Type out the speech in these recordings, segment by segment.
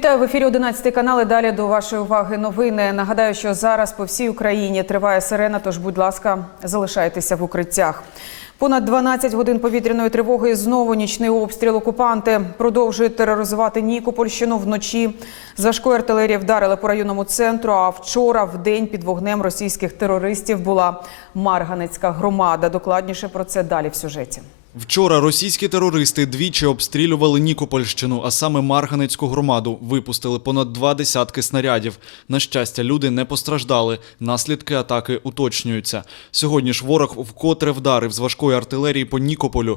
Вітаю в ефірі 11 канал. І Далі до вашої уваги новини. Нагадаю, що зараз по всій Україні триває сирена. Тож, будь ласка, залишайтеся в укриттях. Понад 12 годин повітряної тривоги. і Знову нічний обстріл. Окупанти продовжують тероризувати Нікопольщину вночі. З важкої артилерії вдарили по районному центру. А вчора в день під вогнем російських терористів була Марганецька громада. Докладніше про це далі в сюжеті. Вчора російські терористи двічі обстрілювали Нікопольщину, а саме Марганецьку громаду. Випустили понад два десятки снарядів. На щастя, люди не постраждали. Наслідки атаки уточнюються. Сьогодні ж ворог вкотре вдарив з важкої артилерії по Нікополю.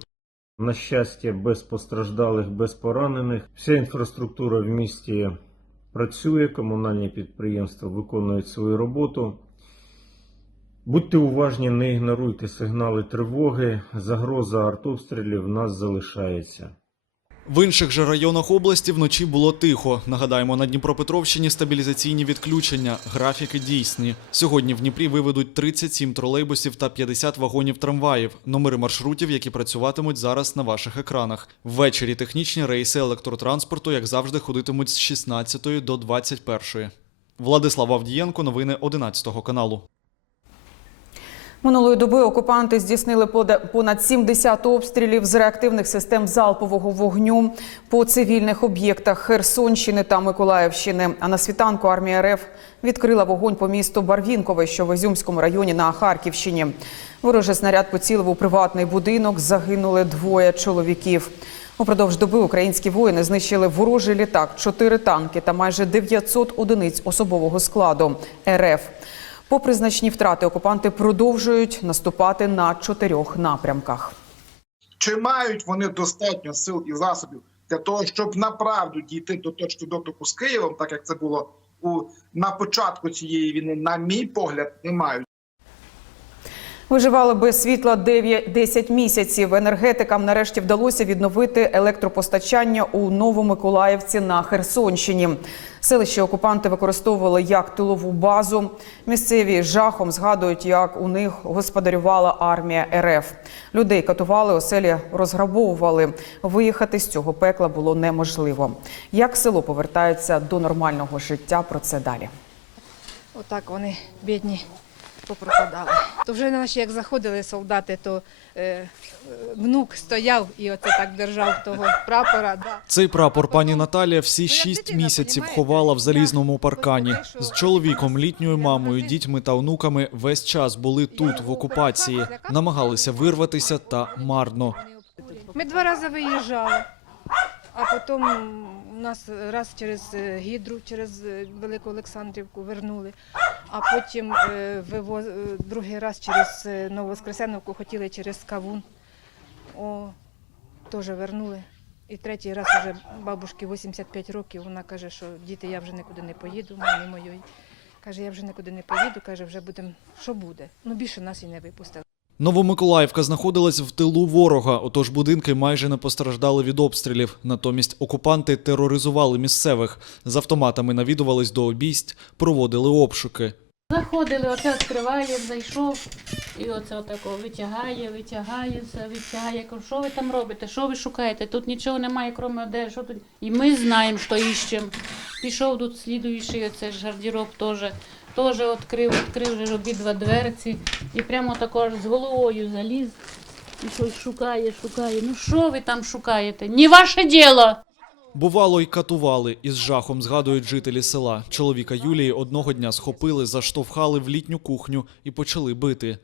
На щастя, без постраждалих, без поранених. Вся інфраструктура в місті працює, комунальні підприємства виконують свою роботу. Будьте уважні, не ігноруйте сигнали тривоги. Загроза артобстрілів в нас залишається. В інших же районах області вночі було тихо. Нагадаємо, на Дніпропетровщині стабілізаційні відключення, графіки дійсні. Сьогодні в Дніпрі виведуть 37 тролейбусів та 50 вагонів трамваїв, номери маршрутів, які працюватимуть зараз на ваших екранах. Ввечері технічні рейси електротранспорту, як завжди, ходитимуть з 16 до 21. Владислав Авдієнко, новини 11 каналу. Минулої доби окупанти здійснили понад 70 обстрілів з реактивних систем залпового вогню по цивільних об'єктах Херсонщини та Миколаївщини. А на світанку армія РФ відкрила вогонь по місту Барвінкове, що в Ізюмському районі на Харківщині. Ворожий снаряд поцілив у приватний будинок. Загинули двоє чоловіків. Упродовж доби українські воїни знищили ворожий літак, чотири танки та майже 900 одиниць особового складу РФ. Попри значні втрати, окупанти продовжують наступати на чотирьох напрямках. Чи мають вони достатньо сил і засобів для того, щоб направду дійти до точки дотику з Києвом, так як це було у на початку цієї війни, на мій погляд, не мають. Виживали без світла 9 10 місяців. Енергетикам нарешті вдалося відновити електропостачання у Новомиколаївці на Херсонщині. Селище окупанти використовували як тилову базу. Місцеві жахом згадують, як у них господарювала армія РФ. Людей катували, оселі розграбовували. Виїхати з цього пекла було неможливо. Як село повертається до нормального життя? Про це далі. Отак вони бідні попропадали. То вже наші, як заходили солдати, то е, внук стояв і оце так держав того прапора. Да. Цей прапор пані Наталія всі шість місяців ховала в залізному паркані. З чоловіком, літньою мамою, дітьми та онуками весь час були тут, в окупації, намагалися вирватися та марно. Ми два рази виїжджали, а потім у нас раз через е, Гідру, через е, Велику Олександрівку вернули, а потім е, вивоз... е, другий раз через е, Нововоскресеновку хотіли через Кавун. О, теж вернули. І третій раз вже бабушці 85 років, вона каже, що діти, я вже нікуди не поїду, мамі моєї. Каже, я вже нікуди не поїду, каже, вже будемо, що буде. Ну більше нас і не випустили. Новомиколаївка знаходилась в тилу ворога, отож будинки майже не постраждали від обстрілів. Натомість окупанти тероризували місцевих. З автоматами навідувались до обійсть, проводили обшуки. Заходили, оце відкриває, зайшов, і оце отако витягає, витягає, все витягає. Що ви там робите? Що ви шукаєте? Тут нічого немає, крім одежі. Що тут? І ми знаємо, що іщемо. Пішов тут слідуючий, оце ж гардероб теж. Теж відкрив, відкрив вже обидва дверці. І прямо також з головою заліз. І щось шукає, шукає. Ну що ви там шукаєте? Не ваше діло! Бувало, й катували. Із жахом згадують жителі села. Чоловіка Юлії одного дня схопили, заштовхали в літню кухню і почали бити.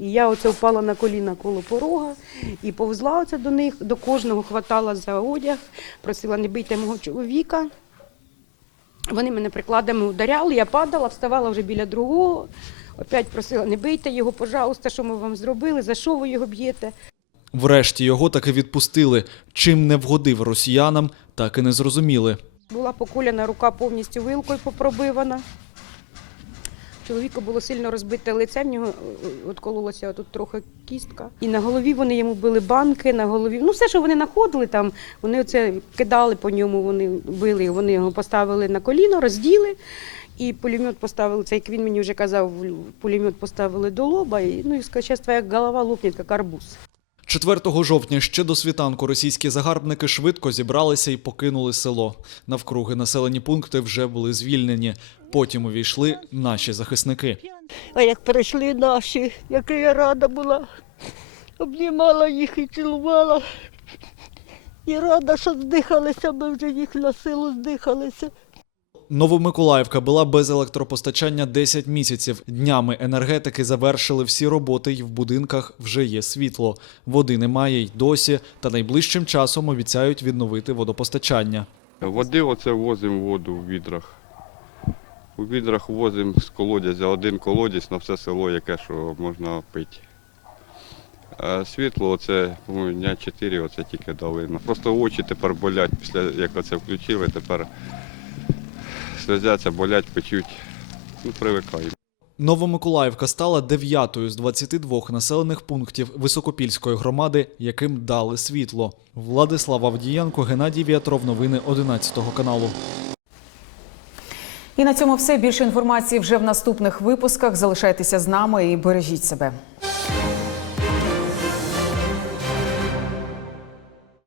І я оце впала на коліна коло порога і повзла оце до них, до кожного хватала за одяг, просила не бийте мого чоловіка. Вони мене прикладами ударяли, я падала, вставала вже біля другого. Опять просила, не бийте його, пожалуйста, що ми вам зробили, за що ви його б'єте. Врешті його таки відпустили. Чим не вгодив росіянам, так і не зрозуміли. Була покуляна рука повністю вилкою попробивана. Чоловіку було сильно розбите лице, в нього е, тут трохи кістка. І на голові вони йому били банки, на голові. Ну, все, що вони знаходили там, вони оце кидали по ньому, вони били, вони його поставили на коліно, розділи. І пулемет поставили, це як він мені вже казав, пулемет поставили до лоба, і ну і сказав, зараз твоя голова лопне, як арбуз. 4 жовтня ще до світанку російські загарбники швидко зібралися і покинули село. Навкруги населені пункти вже були звільнені. Потім увійшли наші захисники. А як прийшли наші, яка я рада була, обнімала їх і цілувала. І рада, що здихалися, ми вже їх на силу здихалися. Новомиколаївка була без електропостачання 10 місяців. Днями енергетики завершили всі роботи, і в будинках вже є світло. Води немає й досі, та найближчим часом обіцяють відновити водопостачання. Води оце возимо воду в відрах. У відрах возимо з колодязя один колодязь на все село, яке що можна пити. А світло оце, дня 4 оце тільки дали. Просто очі тепер болять після як оце включили, тепер сльозяться, болять, печуть. Ну, привикаємо. Новомиколаївка стала дев'ятою з 22 населених пунктів Високопільської громади, яким дали світло. Владислав Авдієнко, Геннадій Віатров. Новини 11 каналу. І на цьому все. Більше інформації вже в наступних випусках. Залишайтеся з нами і бережіть себе.